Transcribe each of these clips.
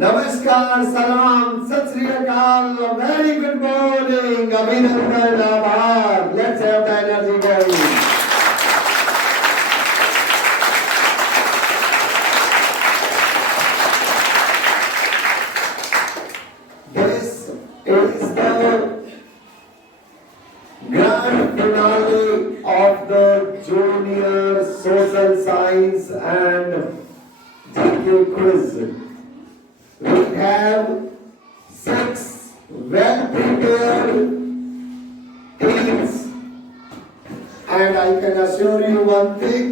नमस्कार, सलाम, सत श्री अकाल, very good morning, अभिनंदन, आभार. Let's have the energy going. This is the grand finale of the Junior Social Science and GK quiz. We have 6 well-prepared teams, and I can assure you one thing,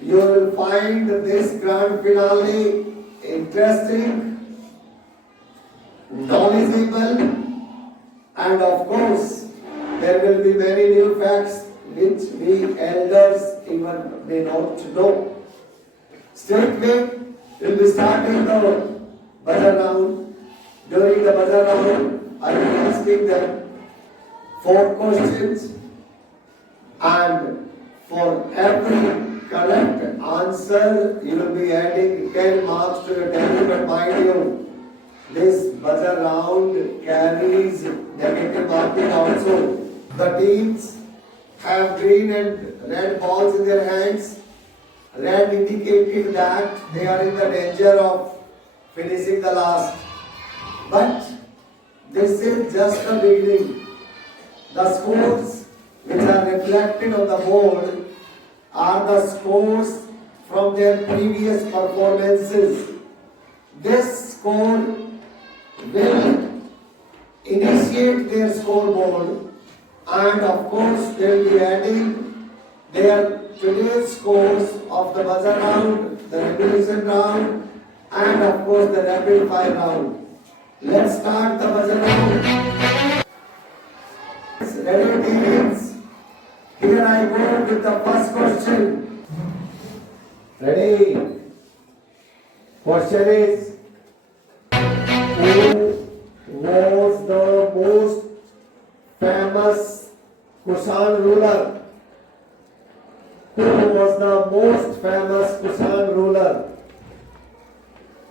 you will find this grand finale interesting, knowledgeable, and of course, there will be many new facts which we elders even may not know. Straightway, we'll be starting the buzzer round. During the buzzer round, I will be asking them 4 questions, and for every correct answer, you will be adding 10 marks to your tally. But mind you, this buzzer round carries negative marking also. The teams have green and red balls in their hands. Red indicating that they are in the danger of finishing the last. But this is just the beginning. The scores which are reflected on the board are the scores from their previous performances. This score will initiate their scoreboard, and of course they will be adding their today's scores of the buzzer round, the regulation round, and of course the rapid fire round. Let's start the buzzer round. Ready teams? Here I go with the first question. Ready? Question is, who was the most famous Kushan ruler? Who was the most famous Kushan ruler?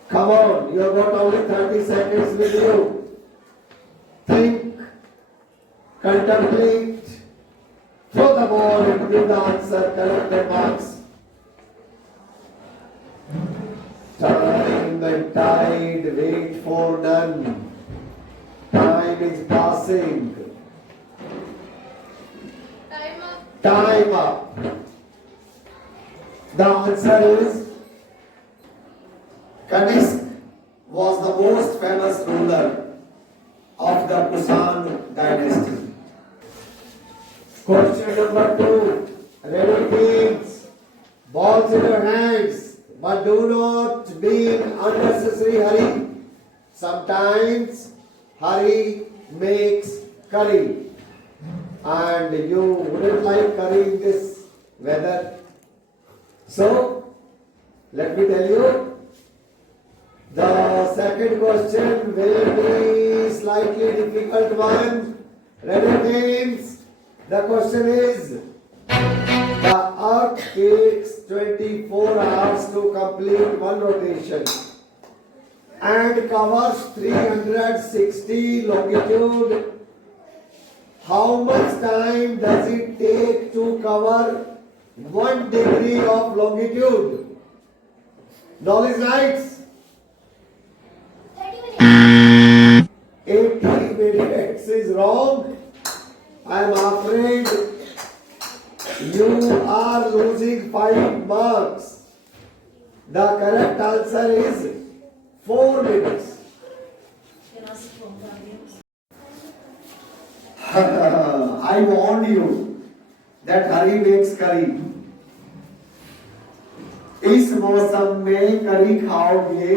Come on, you have got only 30 seconds with you. Think, contemplate, throw the ball and give the answer, collect the marks. Time and tide wait for none. Time is passing. Time up. Time up. The answer is Kanishk was the most famous ruler of the Kushan dynasty. Question number 2. Ready teams? Balls in your hands, but do not be in unnecessary hurry. Sometimes hurry makes curry, and you wouldn't like curry in this weather. So, let me tell you, the second question will be slightly difficult one. Ready teams? The question is, the Earth takes 24 hours to complete one rotation and covers 360 longitude. How much time does it take to cover 1 degree of longitude? Knowledge rights. 80 minutes is wrong. I am afraid you are losing 5 marks. The correct answer is 4 minutes. I warned you that hurry makes curry. इस मौसम में करी खाओगे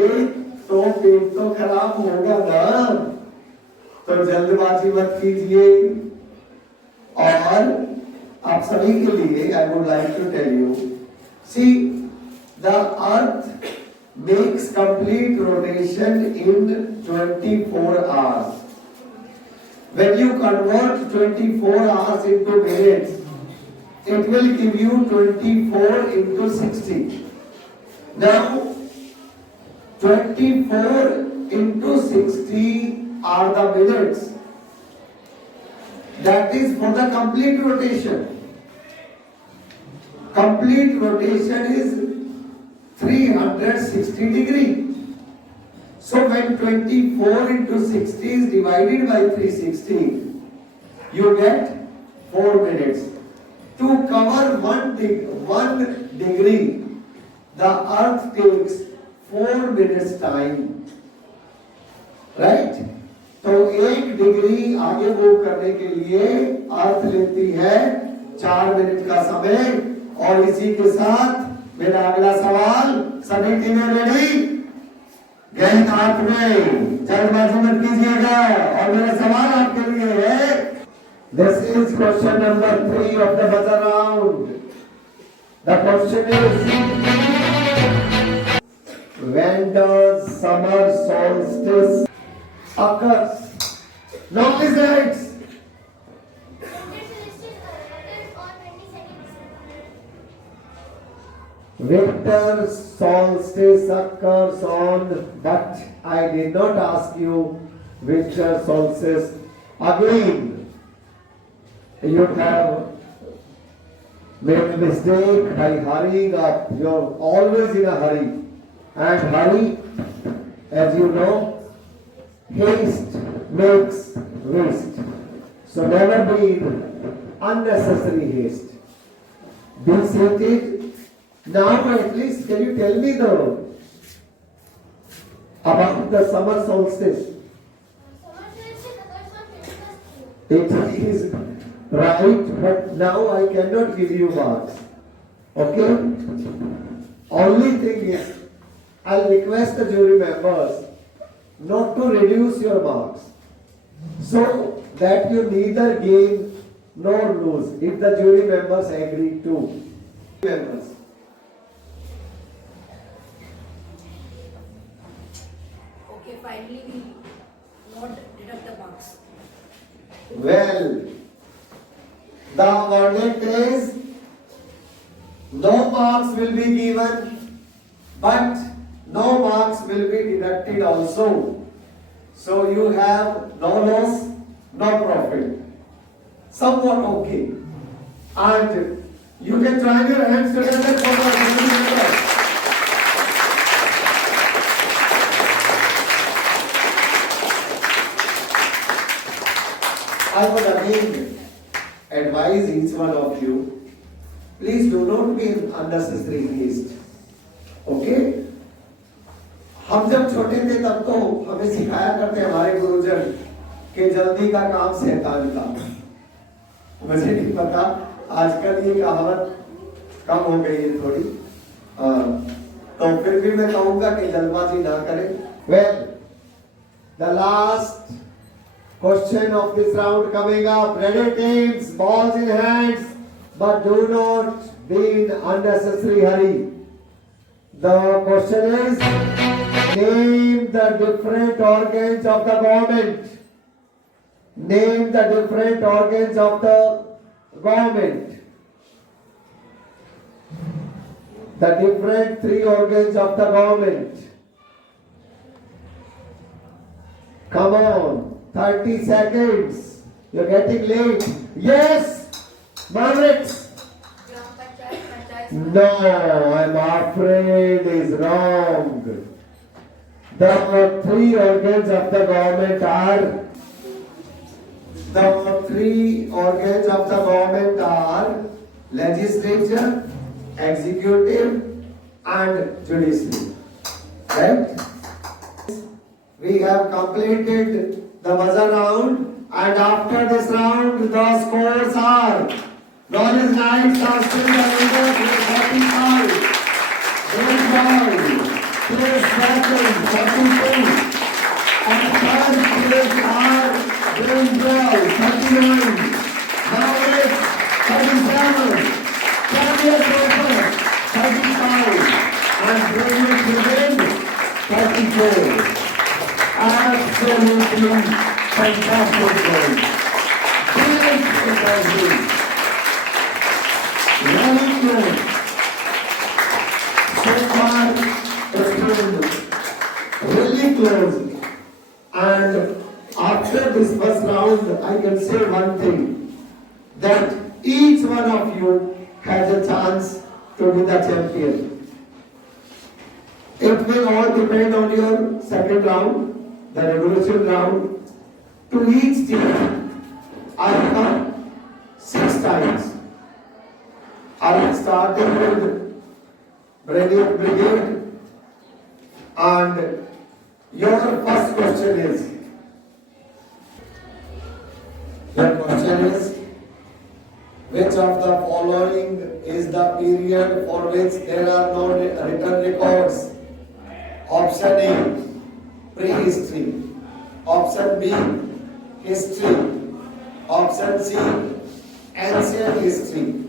तो पेट तो खराब होगा ना, तो जल्दबाजी मत कीजिए. और आप सभी के लिए I would like to tell you, see, the earth makes complete rotation in 24 hours. When you convert 24 hours into minutes, it will give you 24 into 60. Now, 24 into 60 are the minutes. That is for the complete rotation. Complete rotation is 360 degree. So when 24 into 60 is divided by 360, you get 4 minutes. To cover 1 degree, the earth takes 4 minutes time. Right? तो 1 degree आगे move करने के लिए अर्थ लेती है 4 minute का समय। और इसी के साथ मेरा अगला सवाल, सभी टीमें रेडी? गेंद हाथ में, जल्दबाजी मत कीजिएगा। और मेरा सवाल आपके लिए है, this is question number 3 of the buzzer round. The question is, when does summer solstice occurs? Now listen. Winter solstice occurs on, but I did not ask you winter solstice. Again, you have made a mistake by hurrying up. You're always in a hurry. And hurry, as you know, haste makes waste. So never be in unnecessary haste. Be seated. Now at least can you tell me about the summer solstice? It is right, but now I cannot give you marks. Okay? Only thing is, I'll request the jury members not to reduce your marks, so that you neither gain nor lose, if the jury members agree to. Members. Okay, finally we not deduct the marks. Well, the verdict is no marks will be given, but no marks will be deducted also. So you have no loss, no profit. Somewhat okay. And you can join your hands together for the jury members. I would again advise each one of you, please do not be in unnecessary haste. Okay? हम जब छोटे थे तब तो हमें सिखाया करते हमारे गुरुजन कि जल्दी का काम शैतान का। मुझे नहीं पता, आजकल ये कहावत कम हो गई है थोड़ी, तो फिर भी मैं कहूंगा कि जल्दबाजी ना करें। Well, the last question of this round coming up. Ready teams, balls in hands, but do not be in unnecessary hurry. The question is, name the different organs of the government. Name the different organs of the government. The different 3 organs of the government. Come on, 30 seconds. You're getting late. Yes, Margaret. No, I'm afraid is wrong. The 3 organs of the government are, legislature, executive and judiciary. Right? We have completed the buzzer round, and after this round the scores are: Knowledge Knights are still the leaders with 45, Baseball, Chris Battle 42, and third place are Baseball 39, Mavericks 37, Champion Paper 35, and Brilliant Within 34. Absolutely fantastic game. Brilliant interview. Very good. So far, it's been completely closed. And after this first round, I can say one thing, that each one of you has a chance to be the champion. It will all depend on your second round, the regulation round. To each team, I have come 6 times. I am starting with Brigade, and your first question is, which of the following is the period for which there are no written records? Option A, prehistory. Option B, history. Option C, ancient history.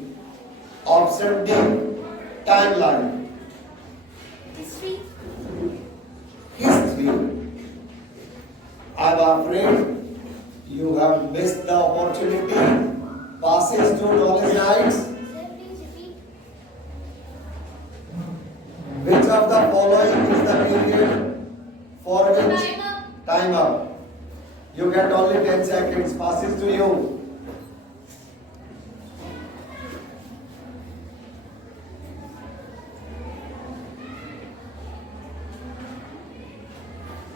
Option D, timeline. History. History. I'm afraid you have missed the opportunity. Passes to knowledge nights. Sir, please repeat. Which of the following is the period for which? Time up. Time up. You get only 10 seconds. Passes to you.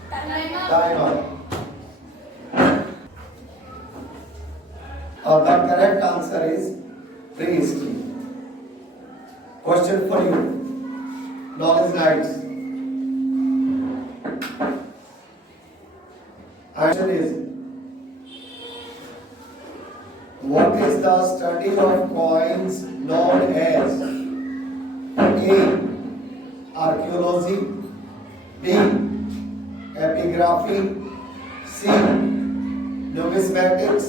Time up. Time up. The correct answer is prehistory. Question for you. Knowledge nights. Answer is, what is the study of coins known as? A. Archaeology. B. Epigraphy. C. Numismatics.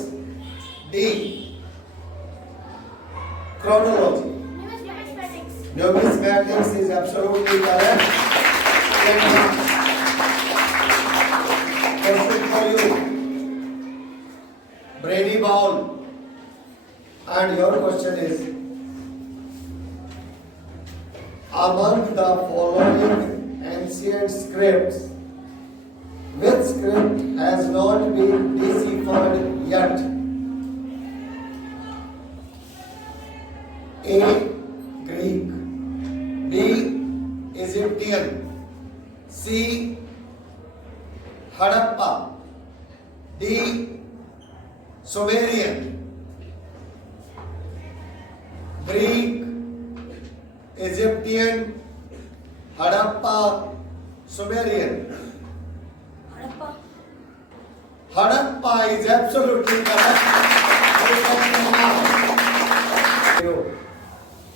D. Chronology. Numismatics. Numismatics is absolutely correct. Question for you. Brady Ball. And your question is, among the following ancient scripts, which script has not been deciphered yet? A. Greek. B. Egyptian. C. Harappa. D. Sumerian. Greek, Egyptian, Harappa, Sumerian. Harappa. Harappa is absolutely correct.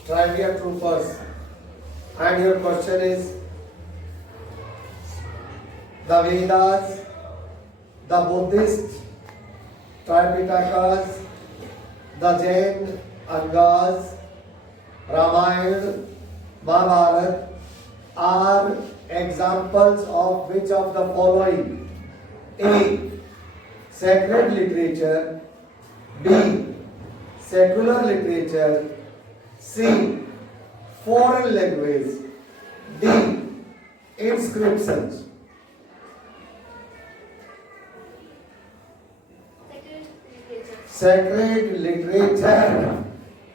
Trivia troopers. And your question is, the Vedas, the Buddhist Tripitakas, the Jain Angas, Ramayana, Mahabharata are examples of which of the following? A. Sacred literature. B. Secular literature. C. Foreign language. D. Inscriptions. Sacred literature.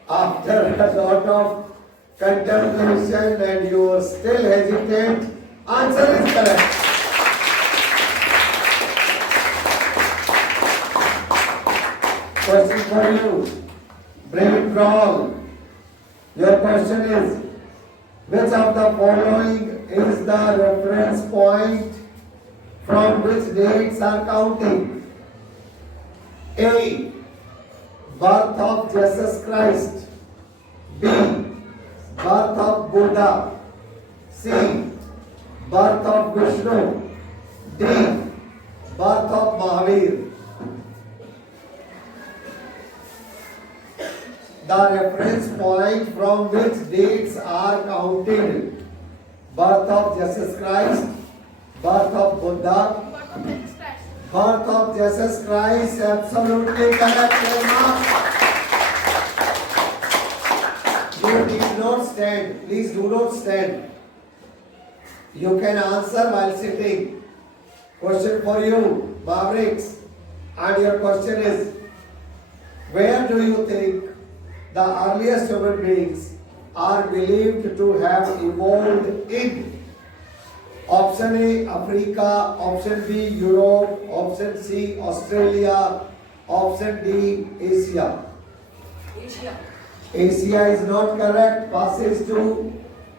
After a lot of contemplation and you are still hesitant, answer is correct. Question for you. Brave Crawl. Your question is, which of the following is the reference point from which dates are counting? A. Birth of Jesus Christ. B. Birth of Buddha. C. Birth of Vishnu. D. Birth of Mahavir. The reference point from which dates are counted: birth of Jesus Christ, birth of Buddha, birth of Jesus Christ. Absolutely correct. You need not stand. Please do not stand. You can answer while sitting. Question for you, Mavericks. And your question is, where do you think the earliest human beings are believed to have evolved in? Option A, Africa. Option B, Europe. Option C, Australia. Option D, Asia. Asia. Asia is not correct. Passes to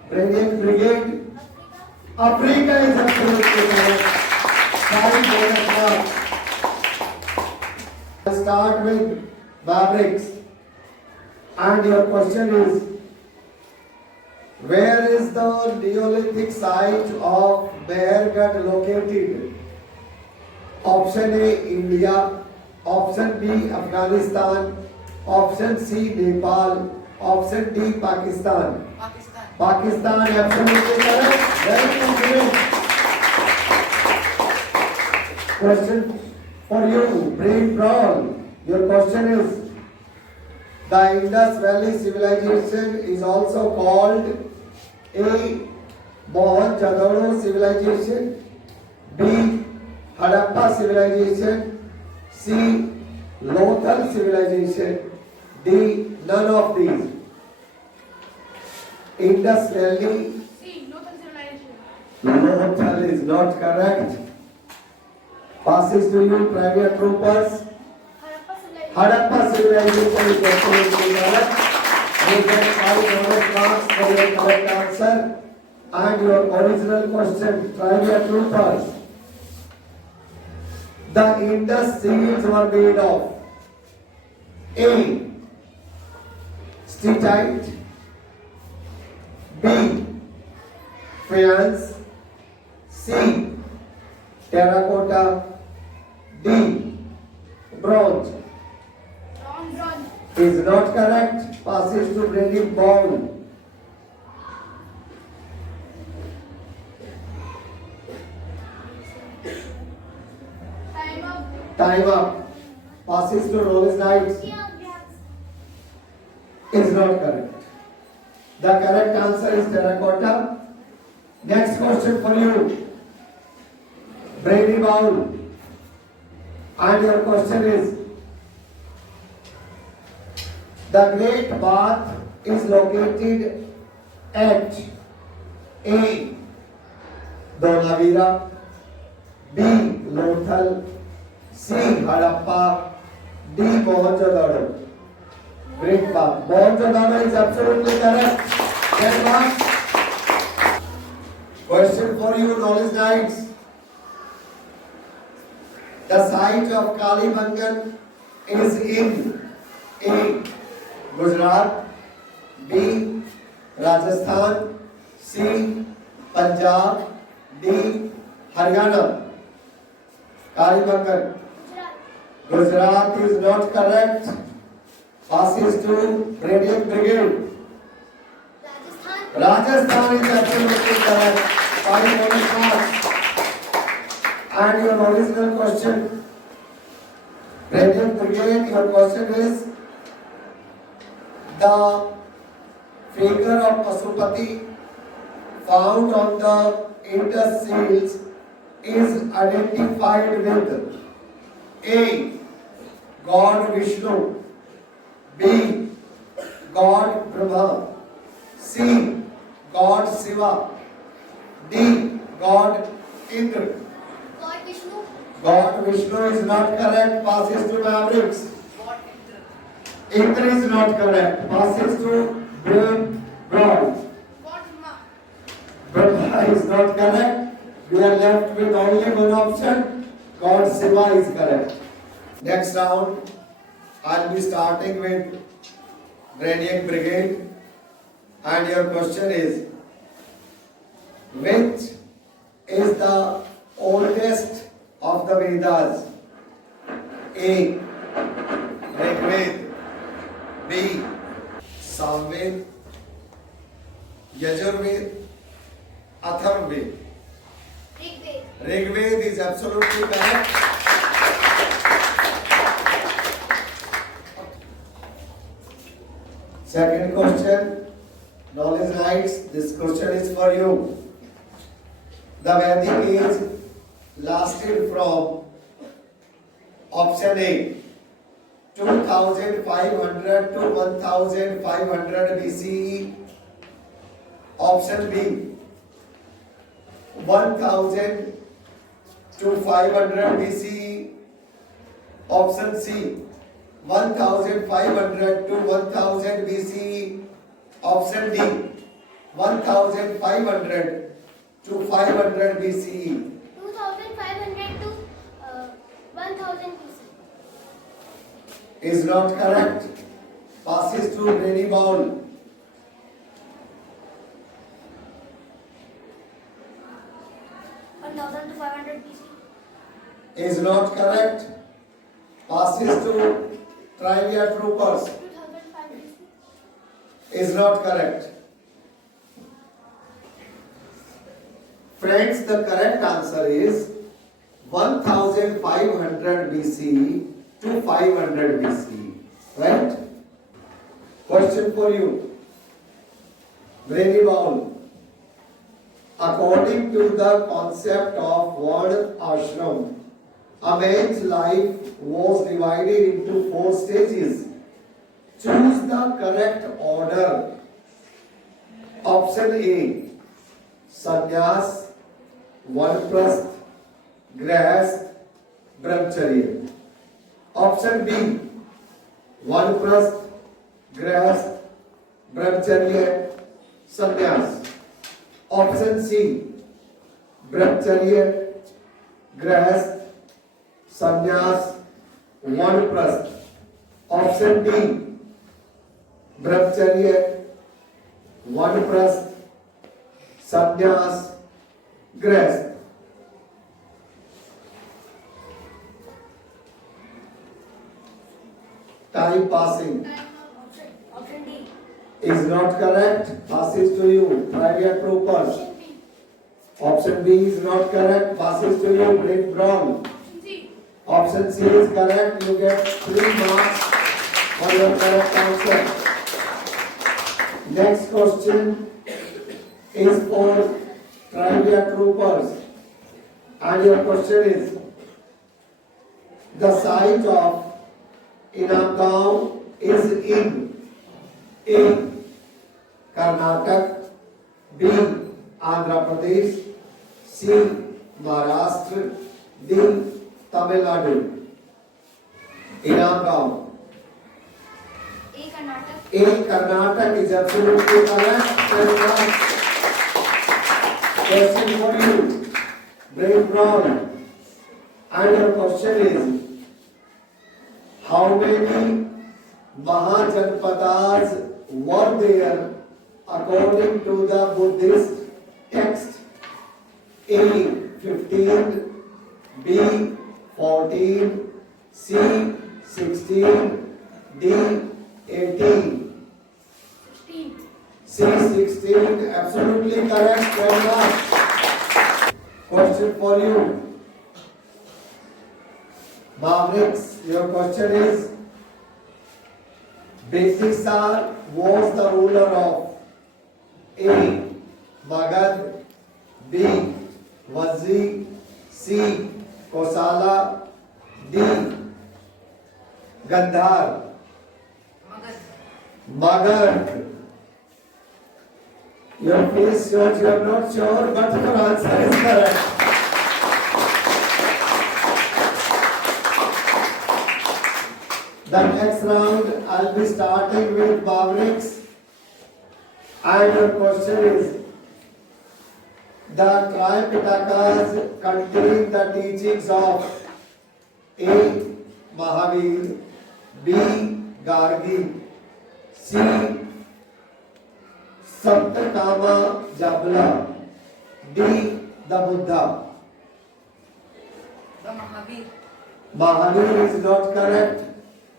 Brilliant Brigade. Africa is absolutely correct. 5 bonus marks. Let's start with Mavericks. And your question is, where is the Neolithic site of Mehergarh located? Option A, India. Option B, Afghanistan. Option C, Nepal. Option D, Pakistan. Pakistan, absolutely correct. Very confident. Question for you, Brain Brawl. Your question is, the Indus Valley civilization is also called A. Mohenjo-daro civilization, B. Harappa civilization, C. Lothal civilization, D. None of these. Indus Valley. See, Lothal civilization. Lothal is not correct. Passes to you, private troopers. Harappa civilization is absolutely correct. You get 5 bonus marks for your correct answer. And your original question, private troopers. The Indus seals were made of A. Steatite, B. Faience, C. Terracotta, D. Bronze. Bronze. Is not correct. Passes to Brendan Ball. Time up. Time up. Passes to Rollis Knights. Is not correct. The correct answer is terracotta. Next question for you, Brady Bowl. And your question is, the Great Bath is located at A. Dholavira, B. Lothal, C. Harappa, D. Mohenjo-daro. Great Bath. Mohenjo-daro is absolutely correct. 10 marks. Question for you, Knowledge Knights. The site of Kalibangan is in A. Gujarat, B. Rajasthan, C. Punjab, D. Haryana. Kalibangan. Gujarat is not correct. Passes to Brilliant Brigade. Rajasthan is absolutely correct. 5 bonus marks. And your original question, Brilliant Brigade, your question is, the figure of Pasupati found on the Indus seals is identified with A. God Vishnu, B. God Brahma, C. God Shiva, D. God Indra. God Vishnu. God Vishnu is not correct. Passes to Mavericks. God Indra is not correct. Passes to Brain Brawl. God Brahma. Brahma is not correct. We are left with only one option. God Shiva is correct. Next round, I'll be starting with Brainiac Brigade. And your question is, which is the oldest of the Vedas? A. Rigved, B. Samved, Yajurved, Atharvaved. Rigved. Rigved is absolutely correct. Second question, Knowledge Knights, this question is for you. The Vedic age lasted from option A 2500 to 1500 BCE, option B 1000 to 500 BCE, option C 1500 to 1000 BCE, option D 1500 to 500 BCE. 2500 to 1000 BC. Is not correct. Passes to Brainy Bowl. 1000 to 500 BC. Is not correct. Passes to Trivia Troopers. 2005 BC. Is not correct. Friends, the correct answer is 1500 BC to 500 BC. Right? Question for you. Brainy Bowl. According to the concept of word ashram, a man's life was divided into 4 stages. Choose the correct order. Option A, sannyas, vanprasth, grahasth, brahmacharya. Option B, vanprasth, grahasth, brahmacharya, sannyas. Option C, brahmacharya, grahasth, sannyas, vanprasth. Option D, brahmacharya, vanprasth, sannyas, grahasth. Time passing. Option D. Is not correct. Passes to you. Private troopers. Option B. Option B is not correct. Passes to you. Great Brown. C. Option C is correct. You get 3 marks for your correct answer. Next question is for Trivia Troopers. And your question is, the site of Inamgaon is in A, Karnataka, B, Andhra Pradesh, C, Maharashtra, D, Tamil Nadu. Inamgaon. A. Karnataka. A, Karnataka is absolutely correct. Question for you, Brave Brown. And your question is, how many Mahajanpadas were there according to the Buddhist text? A, 15, B, 14, C, 16, D, 18. 16. C, 16, absolutely correct. Well done. Question for you. Mavericks, your question is, Bindusar was the ruler of A, Magad, B, Vazri, C, Kosala, D, Gandhar. Magad. Your face shows you are not sure, but your answer is correct. The next round, I'll be starting with Mavericks. And your question is, the Tripitakas contain the teachings of A, Mahavir, B, Gargi, C, Saptakama Jabla, D, the Buddha. The Mahavir. Mahavir is not correct.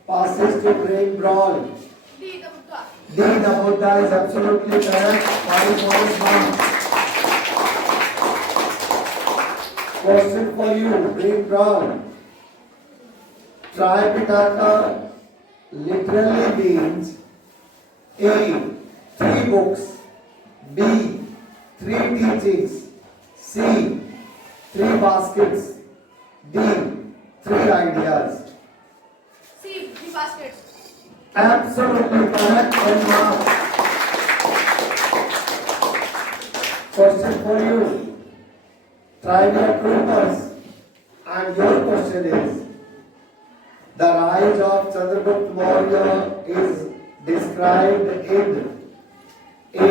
Passes to Brain Brawl. D. The Buddha. D, the Buddha is absolutely correct. 5 points mark. Question for you, Brain Brawl. Tripitaka literally means A, 3 books, B, 3 teachings, C, 3 baskets. D. 3 ideas. C. 3 baskets. Absolutely correct. 10 marks. Question for you. Trivia troopers. And your question is, the rise of Chandragupta Maurya is described in A.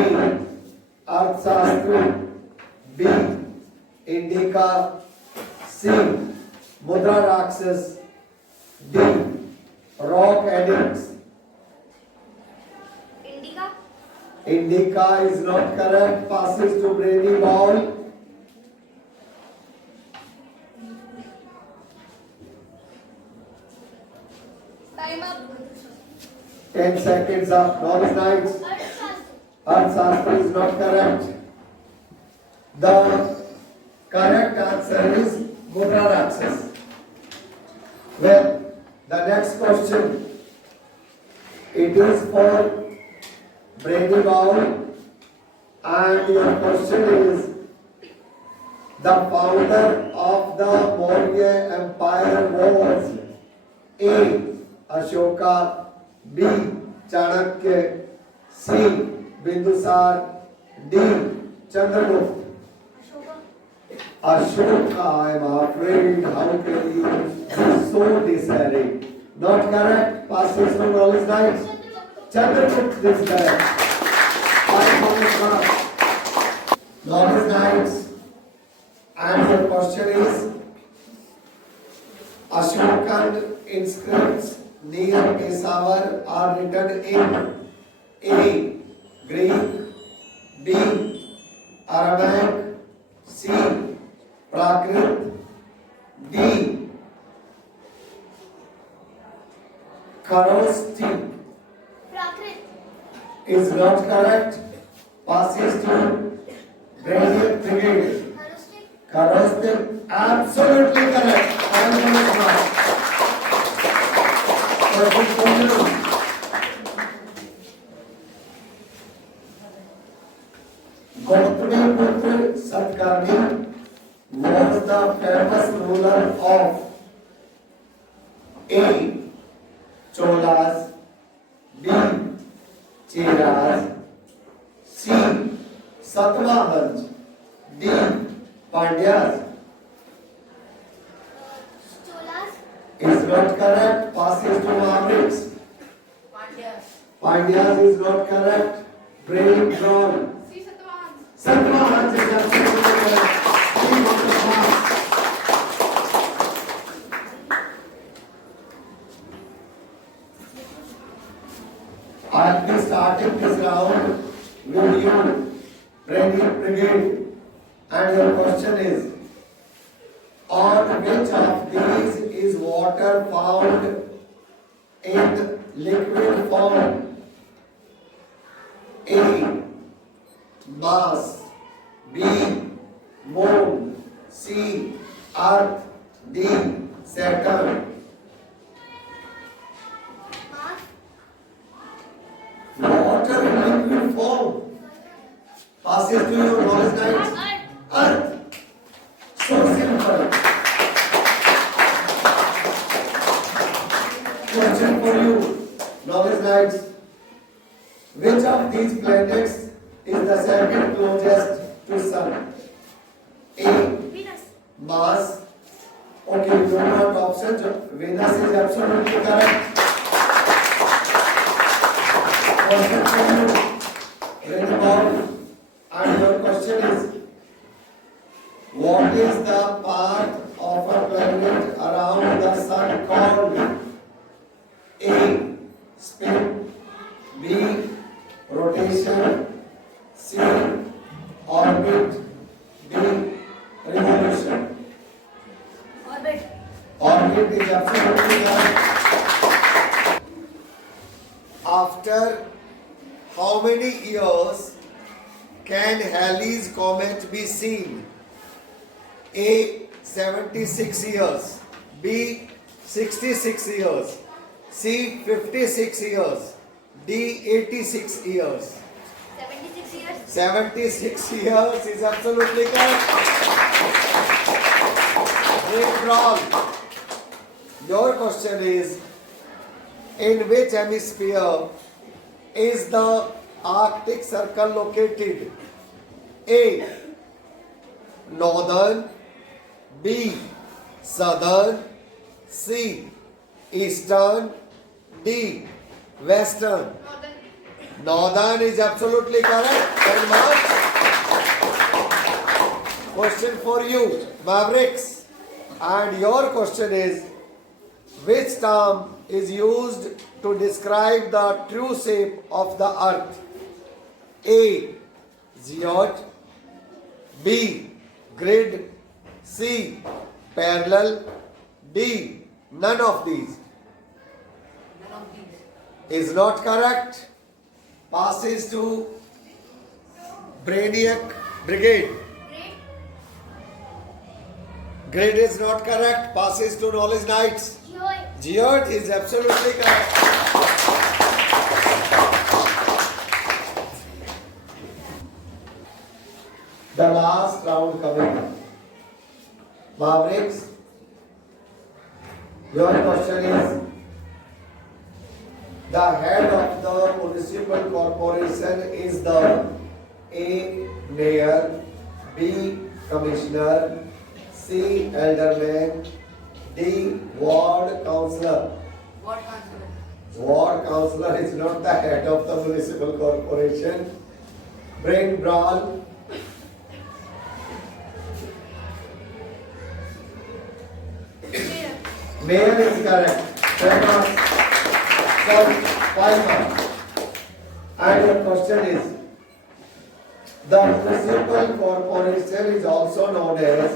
Arthashastra, B. Indica, C. Mudra Rakshas, D. Rock Addicts. Indica. Indica is not correct. Passes to Brady Ball. Time up. 10 seconds up. Novice Knights. Arthashastra. Arthashastra is not correct. The correct answer is Mudra Rakshas. Well, the next question. It is for Brady Ball, and your question is, the founder of the Maurya Empire was A. Ashoka, B. Chanakya, C. Bindusar, D. Chandragupta. Ashoka, I am afraid, how can you be so disarray? Not correct. Passes from Knowledge Knights. Chandragupta is correct. 5 marks. Knowledge Knights. And your question is, Ashokan inscripts near Peshawar are written in A. Greek, B. Aramaic, C. Prakrit, D. Kharosthi. Prakrit. Is not correct. Passes to Brigade Brigade. Kharosthi. Kharosthi, absolutely correct. 5 marks. Question for you. Gautamiputra Satkarni was the famous ruler of A. Cholas, B. Cheras, C. Satavahansh, D. Pandyas. Cholas. Is not correct. Passes to Mavericks. Pandyas. Pandyas is not correct. Brain drawn. C. Satavahansh. Satavahansh is absolutely correct. 3 marks. I'll be starting this round with you, Brigade, and your question is, on which of these is water found in liquid form? A. Mars, B. Moon, C. Earth, D. Saturn. Mars. Water in liquid form. Passes to your Knowledge Knights. Earth. So simple. Question for you, Knowledge Knights. Which of these planets is the second closest to Sun? A. Venus. Mars. Okay, you don't want options. Venus is absolutely correct. Question for you, Ready Bob. And your question is, what is the path of a planet around the Sun called? A. Spin, B. Rotation, C. Orbit, D. Revolution. Orbit. Orbit is absolutely correct. After how many years can Halley's Comet be seen? A. 76 years, B. 66 years, C. 56 years, D. 86 years. 76 years. 76 years is absolutely correct. Great Brawl. Your question is, in which hemisphere is the Arctic Circle located? A. Northern, B. Southern, C. Eastern, D. Western. Northern is absolutely correct. 10 marks. Question for you, Mavericks. And your question is, which term is used to describe the true shape of the earth? A. Geode, B. Grid, C. Parallel, D. None of these. None of these. Is not correct. Passes to Brainiac Brigade. Great. Grid is not correct. Passes to Knowledge Knights. Joy. Geode is absolutely correct. The last round coming up. Mavericks, your question is, the head of the municipal corporation is the A. Mayor, B. Commissioner, C. Alderman, D. Ward Councillor. What answer? Ward Councillor is not the head of the municipal corporation. Brain brawl. Mayor. Mayor is correct. 10 marks. Sorry, 5 marks. And your question is, the municipal corporation is also known as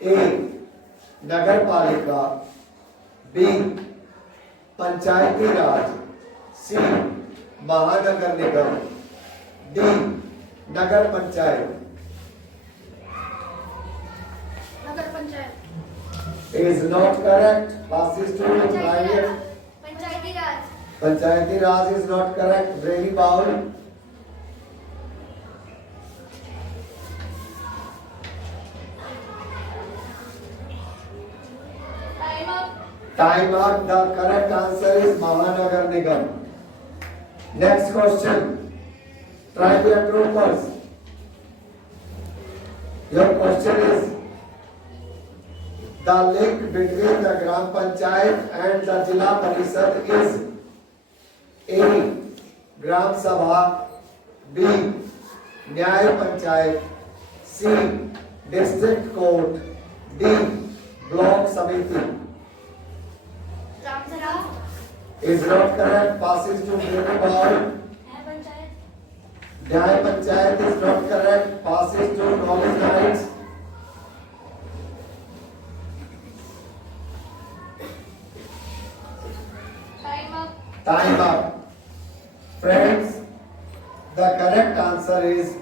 A. Nagar Palika, B. Panchayati Raj, C. Mahanagar Nigam, D. Nagar Panchayat. Nagar Panchayat. Is not correct. Passes to Panchayati private. Raj. Panchayati Raj. Panchayati Raj is not correct. Brainy Bowl. Time up. Time up. The correct answer is Mahanagar Nigam. Next question. Trivia troopers. Your question is, the link between the Gram Panchayat and the Jila Parishad is A. Gram Sabha, B. Nyay Panchayat, C. District Court, D. Block Samiti. Ram Sabha. Is not correct. Passes to Brainy Bowl. Panchayat. Nyay Panchayat is not correct. Passes to Knowledge Knights. Time up. Time up. Friends, the correct answer is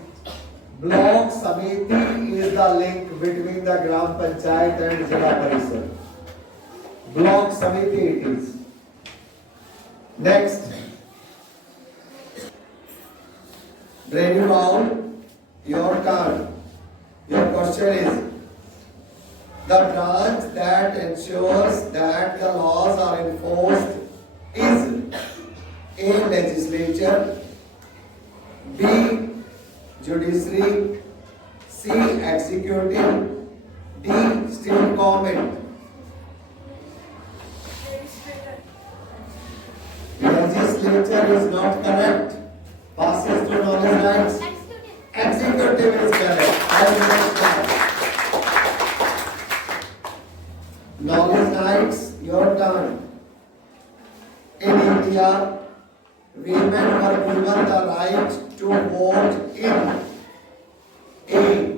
Block Samiti is the link between the Gram Panchayat and Jila Parishad. Block Samiti it is. Next. Brainy Bowl, your turn. Your question is, the branch that ensures that the laws are enforced is A. Legislature, B. Judiciary, C. Executive, D. State Government. Legislature is not correct. Passes to Knowledge Knights. Executive. Executive is correct. I will not correct. Knowledge Knights, your turn. In India, women were given the right to vote in A.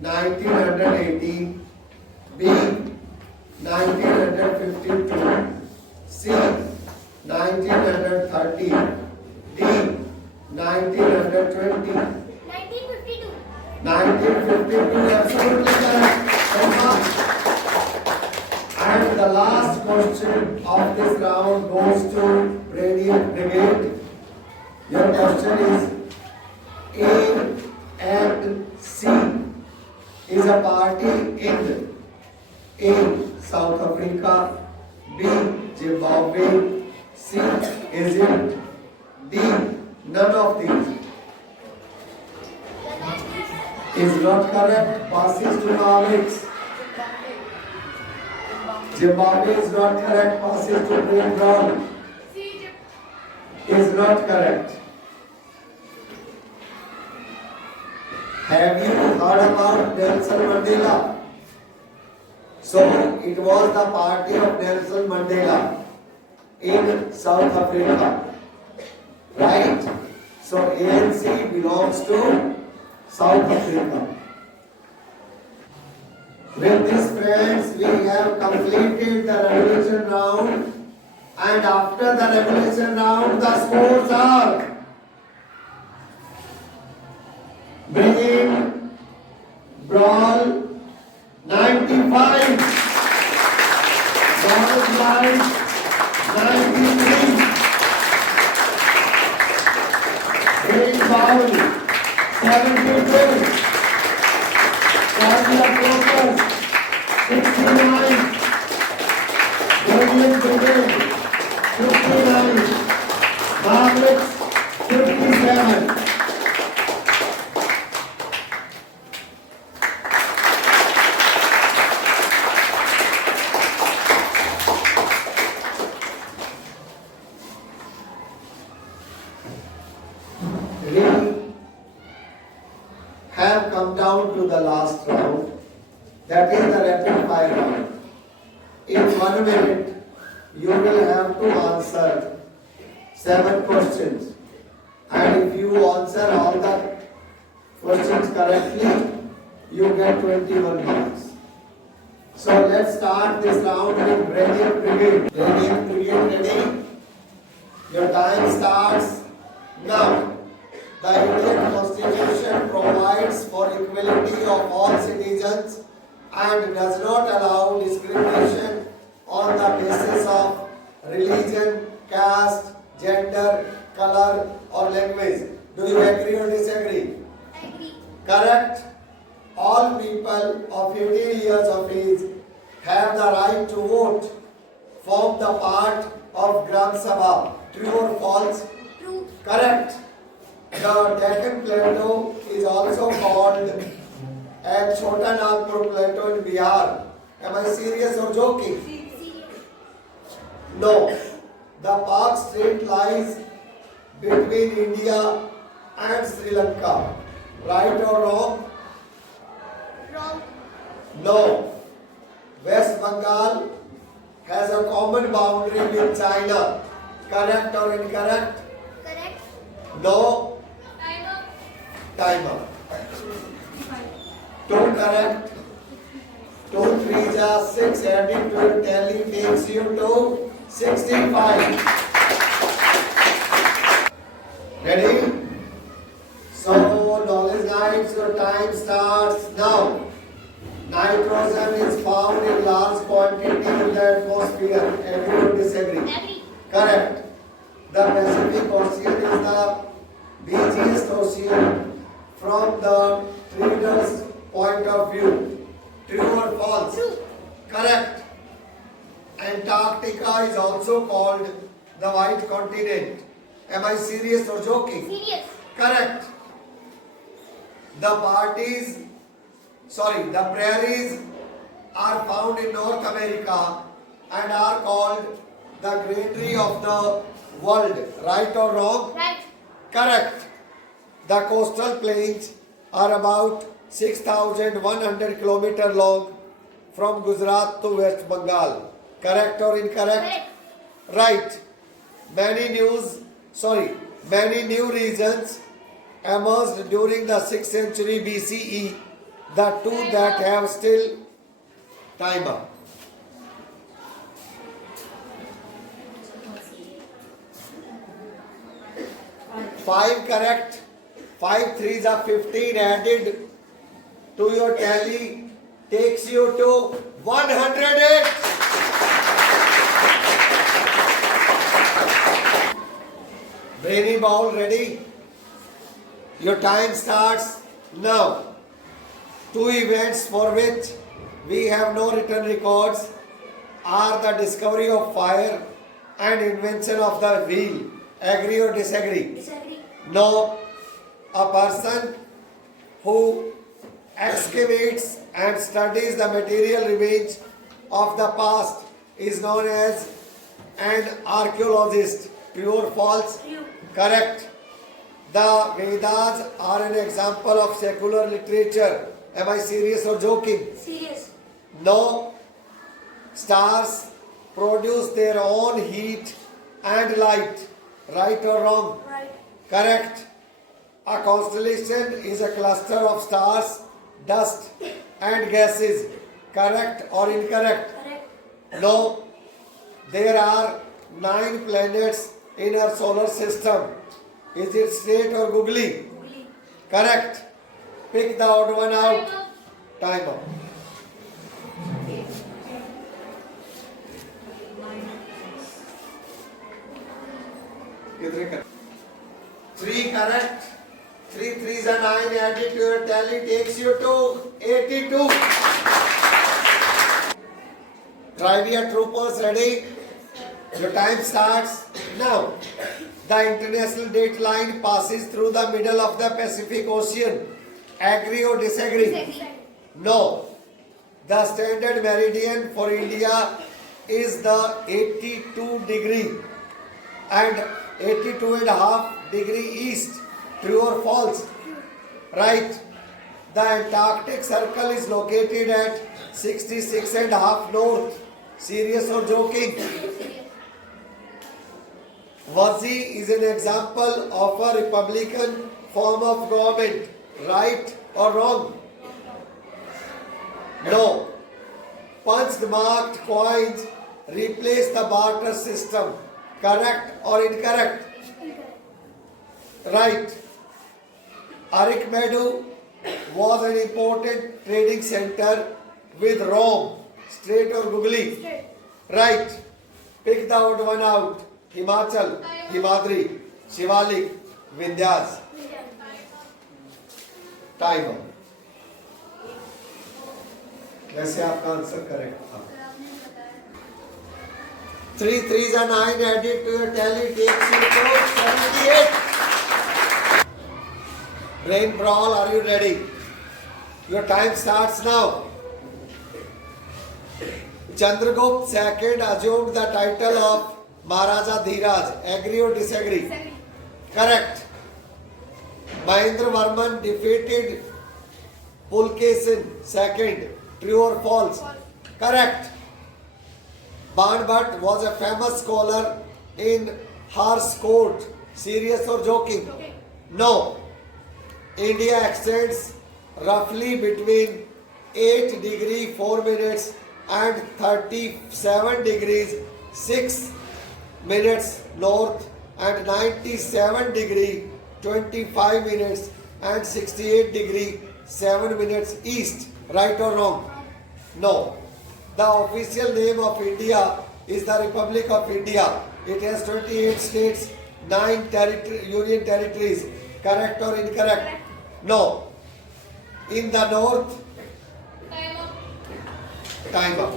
1918, B. 1952, C. 1930, D. 1920. 1952. 1952, absolutely correct. And the last question of this round goes to Brainiac Brigade. Your question is, A and C is a party in A. South Africa, B. Zimbabwe, C. Egypt, D. None of these. Is not correct. Passes to Alex. Zimbabwe is not correct. Passes to Brain Brown. Is not correct. Have you heard about Nelson Mandela? So it was the party of Nelson Mandela in South Africa. Right? So ANC belongs to South Africa. With this, friends, we have completed the revolution round, and after the revolution round, the scores are Brain Brawl 95, Donald Light 93, Brain Bowl 72, Cardia Focus 69, William Brigade 59, Margaret 57. We have come down to the last round, that is the rapid fire round. In 1 minute, you will have to answer 7 questions, and if you answer all the questions correctly, you get 21 marks. So let's start this round with Brilliant Brigade. Brilliant Brigade, ready? Your time starts now. The Indian Constitution provides for equality of all citizens and does not allow discrimination on the basis of religion, caste, gender, color or language. Do you agree or disagree? Agree. Correct. All people of 18 years of age have the right to vote, form the part of Gram Sabha. True or false? True. Correct. The Deccan Plateau is also called as Chota Nagpur Plateau in Bihar. Am I serious or joking? Serious. No. The Park Strait lies between India and Sri Lanka. Right or wrong? Wrong. No. West Bengal has a common boundary with China. Correct or incorrect? Correct. No. Time up. Time up. 2 correct. 2 3 are 6, adding to your tally takes you to 65. Ready? So, knowledge nights, your time starts now. Nitrogen is found in large quantity in the atmosphere. Agree or disagree? Agree. Correct. The Pacific Ocean is the busiest ocean from the trader's point of view. True or false? True. Correct. Antarctica is also called the White Continent. Am I serious or joking? Serious. Correct. The prairies are found in North America and are called the greenery of the world. Right or wrong? Right. Correct. The coastal plains are about 6,100 kilometers long from Gujarat to West Bengal. Correct or incorrect? Correct. Right. Many new regions emerged during the 6th century BCE. The two that have still time up. 5 correct. 5 3s are 15 added to your tally takes you to 108. Brainy Bowl ready? Your time starts now. 2 events for which we have no written records are the discovery of fire and invention of the wheel. Agree or disagree? Disagree. No. A person who excavates and studies the material remains of the past is known as an archaeologist. True or false? True. Correct. The Vedas are an example of secular literature. Am I serious or joking? Serious. No. Stars produce their own heat and light. Right or wrong? Right. Correct. A constellation is a cluster of stars, dust, and gases. Correct or incorrect? Correct. No. There are 9 planets in our solar system. Is it straight or googly? Googly. Correct. Pick the odd one out. Time up. Three correct. 3 3s are 9. Added to your tally takes you to 82. Trivia troopers ready? Your time starts now. The international date line passes through the middle of the Pacific Ocean. Agree or disagree? Disagree. No. The standard meridian for India is the 82 degree and 82.5 degree east. True or false? Right. The Antarctic Circle is located at 66.5 north. Serious or joking? Wazi is an example of a republican form of government. Right or wrong? No. Punched marked coins replace the barter system. Correct or incorrect? Right. Arikmedu was an important trading center with Rome. Straight or googly? Straight. Right. Pick the odd one out. Himachal, Himadri, Shivalik, Vindhyas. Time up. वैसे आपका answer correct था 3 3s are 9 added to your tally takes you to 78. Brain brawl, are you ready? Your time starts now. Chandragupta II assumed the title of Maharaja Dhiraj. Agree or disagree? Disagree. Correct. Mahendra Varman defeated Pulkesin II. True or false? False. Correct. Ban Bhatt was a famous scholar in Harsh Court. Serious or joking? Okay. No. India extends roughly between 8 degree 4 minutes and 37 degrees 6 minutes north and 97 degree 25 minutes and 68 degree 7 minutes east. Right or wrong? No. The official name of India is the Republic of India. It has 28 states, 9 union territories. Correct or incorrect? Correct. No. In the north, Time up. time up.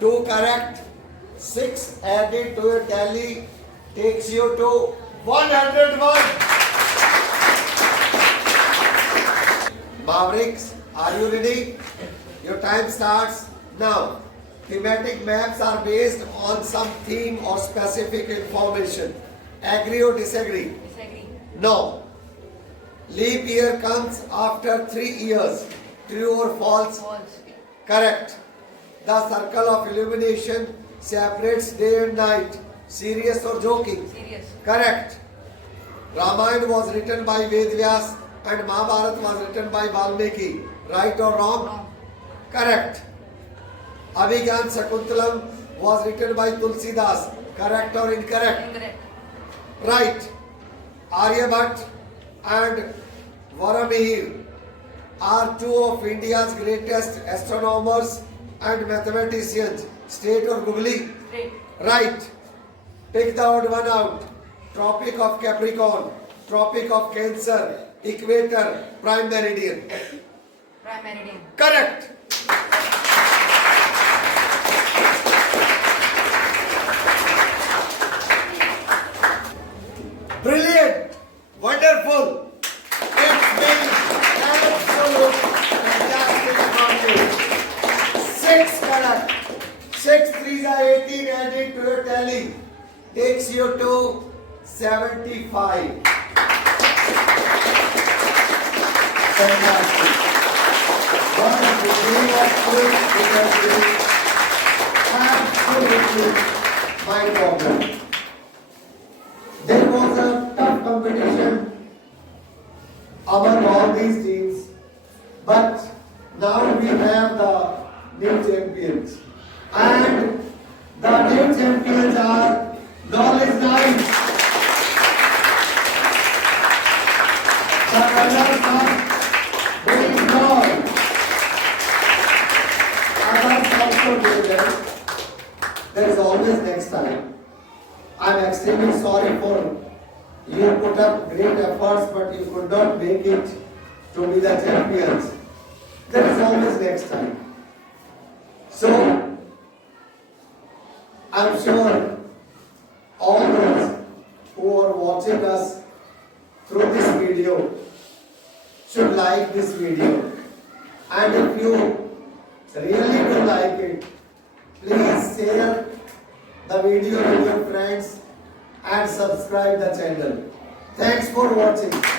2 correct. 6 added to your tally takes you to 101. Mavericks, are you ready? Your time starts now. Thematic maps are based on some theme or specific information. Agree or disagree? Disagree. No. Leap year comes after 3 years. True or false? False. Correct. The circle of illumination separates day and night. Serious or joking? Serious. Correct. Ramayana was written by Vedvyas and Mahabharata was written by Valmiki. Right or wrong? Wrong. Correct. Abhigyan Shakuntalam was written by Tulsidas. Correct or incorrect? Incorrect. Right. Aryabhatta and Varamihir are two of India's greatest astronomers and mathematicians. Straight or googly? Straight. Right. Pick the odd one out. Tropic of Capricorn, Tropic of Cancer, Equator, prime meridian. Prime meridian. Correct. Brilliant. Wonderful. It's been absolute fantastic from you. 6 correct. 6 3s are 18 added to your tally takes you to 75. Fantastic. Wonderful. You are good. It has been absolutely my problem. There was a tough competition among all these teams, but now we have the new champions. And the new champions are Knowledge Knights. The runners are doing well. Others also doing well. There is always next time. I am extremely sorry for you put up great efforts, but you could not make it to be the champions. There is always next time. So, I am sure all those who are watching us through this video should like this video. And if you really do like it, please share the video with your friends and subscribe the channel. Thanks for watching.